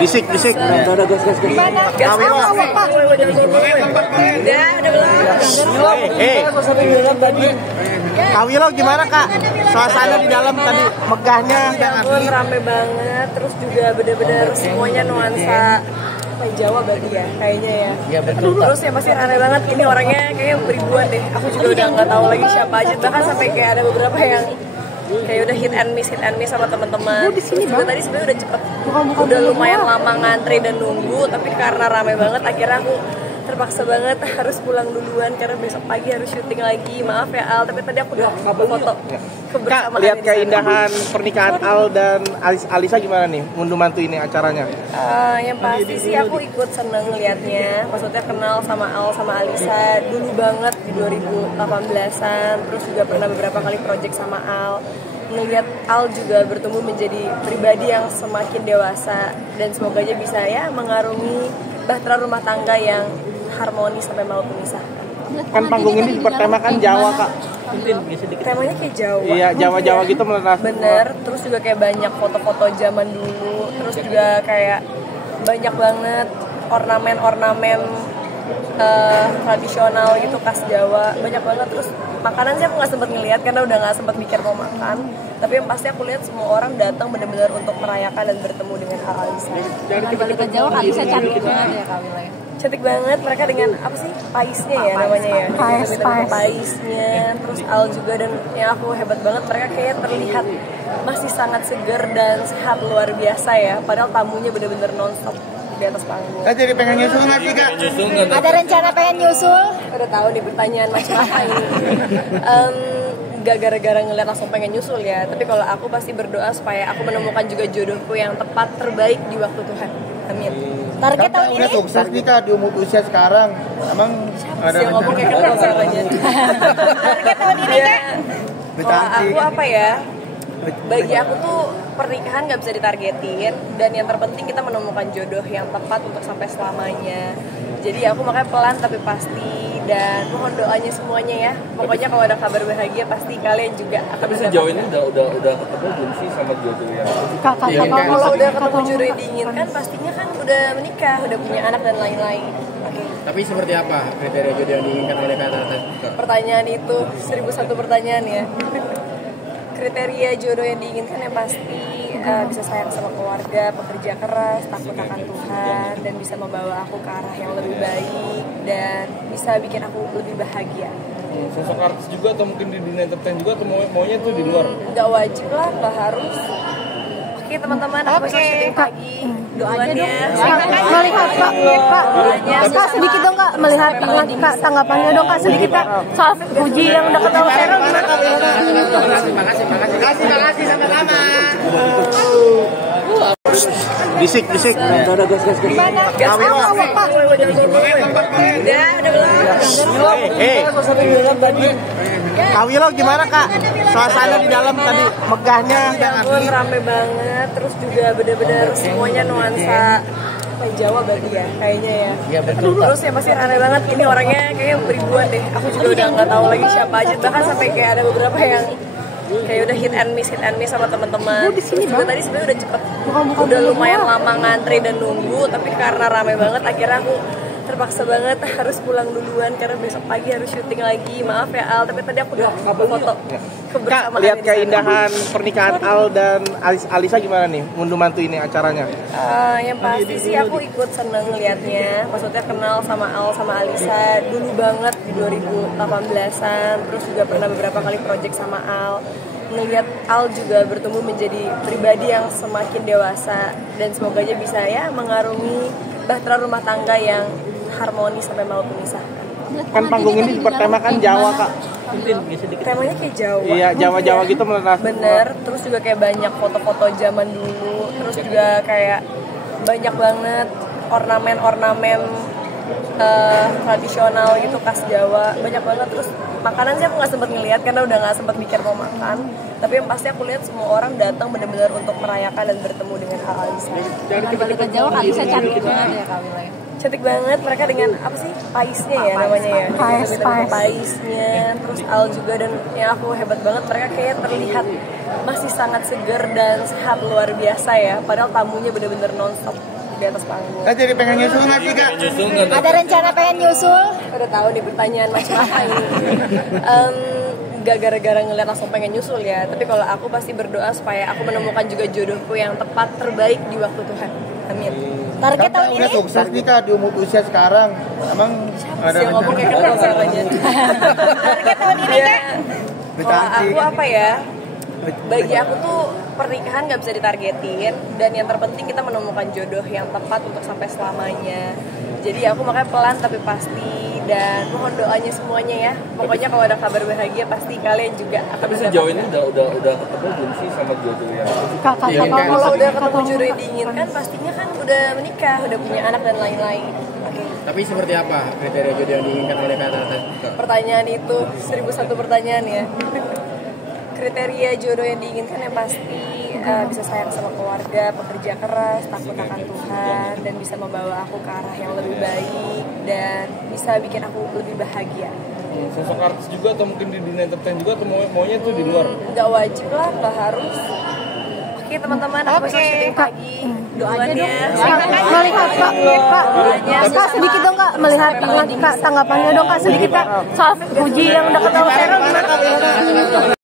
Bisik. Udah gas. Mana? Gas awak Pak. Udah belum. Kak Willow gimana Kak? Suasana di dalam tadi megahnya. Ya ampun, rame banget. Terus juga bener-bener semuanya nuansa Jawa berarti ya, kayaknya ya. Iya betul. Terus yang pasti rame banget. Ini orangnya kayaknya beribuan deh. Aku juga udah nggak tahu lagi siapa aja. Bahkan sampai kayak ada beberapa yang kayak udah hit and miss sama teman-teman. Terus juga tadi sebenarnya udah cepet, udah lumayan lama ngantri dan nunggu. Tapi karena rame banget, akhirnya aku terpaksa banget harus pulang duluan karena besok pagi harus syuting lagi. Maaf ya Al, tapi tadi aku udah foto kebersamaan. Kak, lihat keindahan pernikahan Al dan Alisa gimana nih? Mundu mantu ini acaranya. Yang pasti sih aku ikut seneng ngeliatnya. Maksudnya kenal sama Al sama Alisa dulu banget di 2018an. Terus juga pernah beberapa kali project sama Al. Ngeliat Al juga bertumbuh menjadi pribadi yang semakin dewasa. Dan semoga aja bisa ya mengarungi bahtera rumah tangga yang harmonis sampai mau memisah. Kan panggung ini bertemakan Jawa Kak. Temanya kayak Jawa. Iya, Jawa gitu menurut. Bener, terus juga kayak banyak foto-foto zaman dulu. Terus juga kayak banyak banget ornamen-ornamen tradisional gitu khas Jawa. Banyak banget. Terus makanan sih aku nggak sempet ngeliat karena udah nggak sempet mikir mau makan. Tapi yang pasti aku lihat semua orang datang benar-benar untuk merayakan dan bertemu dengan Alisa. Jangan balik ke Jawa, Alisa cantik banget ya Kak Willow. Cantik banget, mereka dengan apa sih paisnya ya namanya ya, paisnya. Terus Al juga, dan yang aku hebat banget mereka kayak terlihat masih sangat seger dan sehat luar biasa ya. Padahal tamunya benar-benar nonstop di atas panggung. Kak jadi pengen nyusul nggak sih Kak? Ada rencana pengen nyusul? Udah tahu nih pertanyaan macam apa ini. Gak gara-gara ngeliat langsung pengen nyusul ya, tapi kalau aku pasti berdoa supaya aku menemukan juga jodohku yang tepat terbaik di waktu Tuhan. Amin. Target tahun ini? Udah sukses nih Kak di umur usia sekarang. Emang ada Siapa ngomong kayak kenal suaranya. Target tahun ini Kak? Kalau aku apa ya? Bagi aku tuh pernikahan gak bisa ditargetin, dan yang terpenting kita menemukan jodoh yang tepat untuk sampai selamanya. Jadi aku makanya pelan tapi pasti, dan mohon doanya semuanya ya. Pokoknya kalau ada kabar bahagia pasti kalian juga akan mendapatkan. Sejauh ini udah ketemu belum sih sama jodoh yang? Kalau udah ketemu jodoh yang diinginkan pastinya kan udah menikah, udah punya anak dan lain-lain. Tapi seperti apa kriteria jodoh yang diinginkan oleh Kak? Pertanyaan itu 1001 pertanyaan ya. Kriteria jodoh yang diinginkan yang pasti bisa sayang sama keluarga, pekerja keras, takut akan Tuhan, dan bisa membawa aku ke arah yang lebih baik dan bisa bikin aku lebih bahagia. Sosok artis juga atau mungkin di dunia entertain juga atau maunya tuh di luar? Nggak wajib lah, nggak harus. Oke teman-teman, aku besok syuting pagi. Doanya Melihat Kak sedikit dong Kak, melihat Kak tanggapannya dong Kak sedikit Kak soal Puji yang udah ketemu Cheryl gimana? Terima kasih sama-sama. Bisik. Udah gas. Mana? Gas awak Pak. Udah belum. Kak Willow gimana Kak? Suasana di dalam tadi megahnya. Ya ampun, rame banget. Terus juga bener-bener semuanya nuansa Jawa berarti ya, kayaknya ya. Iya betul. Terus yang pasti rame banget. Ini orangnya kayaknya beribuan deh. Aku juga udah nggak tahu lagi siapa aja. Bahkan sampai kayak ada beberapa yang kayak udah hit and miss sama teman-teman. Terus juga tadi sebenarnya udah cepet, udah lumayan lama ngantri dan nunggu. Tapi karena rame banget, akhirnya aku terpaksa banget harus pulang duluan karena besok pagi harus syuting lagi. Maaf ya Al, tapi tadi aku udah foto kebersamaan. Kak, lihat keindahan pernikahan Al dan Alisa gimana nih? Mundu mantu ini acaranya. Yang pasti sih aku ikut seneng ngeliatnya. Maksudnya kenal sama Al sama Alisa dulu banget di 2018an. Terus juga pernah beberapa kali project sama Al. Ngeliat Al juga bertumbuh menjadi pribadi yang semakin dewasa, dan semoga aja bisa ya mengarungi bahtera rumah tangga yang harmonis sampai mau memisah. Kan panggung ini bertemakan Jawa Kak. Temanya kayak Jawa. Iya, Jawa gitu menurut. Bener, terus juga kayak banyak foto-foto zaman dulu. Terus juga kayak banyak banget ornamen-ornamen tradisional gitu khas Jawa. Banyak banget. Terus makanan sih aku nggak sempet ngeliat karena udah nggak sempet mikir mau makan. Tapi yang pasti aku lihat semua orang datang benar-benar untuk merayakan dan bertemu dengan Alisa. Jangan balik ke Jawa, Alisa cantik banget ya Kak Willow. Cantik banget, mereka dengan apa sih paisnya ya namanya ya. Paisnya. Terus Al juga, dan yang aku hebat banget mereka kayak terlihat masih sangat seger dan sehat luar biasa ya. Padahal tamunya bener-bener nonstop di atas panggung. Kan jadi pengen nyusul nggak sih Kak? Ada rencana pengen nyusul? Udah tahu nih pertanyaan macam apa ini. Gak gara-gara ngeliat langsung pengen nyusul ya. Tapi kalau aku pasti berdoa supaya aku menemukan juga jodohku yang tepat terbaik di waktu Tuhan. Amin. Target tahun Udah ini? sukses nih Kak di umur usia sekarang. Emang ada Siapa ngomong kayak kenal suaranya. Target tahun ini Ya, Kak? kalau aku apa ya? Bagi aku tuh pernikahan gak bisa ditargetin. Dan yang terpenting kita menemukan jodoh yang tepat untuk sampai selamanya. Jadi aku makanya pelan tapi pasti. Dan mohon doanya semuanya ya. Pokoknya kalau ada kabar bahagia pasti kalian juga akan Tapi sejauh ini udah ketemu belum sih sama jodoh yang Kalau udah ketemu jodoh yang diinginkan pastinya kan udah menikah, udah punya anak dan lain-lain. Oke. Tapi seperti apa kriteria jodoh yang diinginkan oleh Kak Tata? Pertanyaan itu 1001 pertanyaan ya. Kriteria jodoh yang diinginkan yang pasti bisa sayang sama keluarga, pekerja keras, takut akan Tuhan, dan bisa membawa aku ke arah yang lebih baik dan bisa bikin aku lebih bahagia. sosok artis juga atau mungkin di dunia entertain juga atau maunya tuh di luar? Nggak wajib lah, nggak harus. Oke teman-teman, aku besok syuting pagi. Doanya Melihat Kak sedikit dong Kak, melihat Kak tanggapannya dong Kak sedikit Kak soal Fuji yang udah ketemu Cheryl gimana?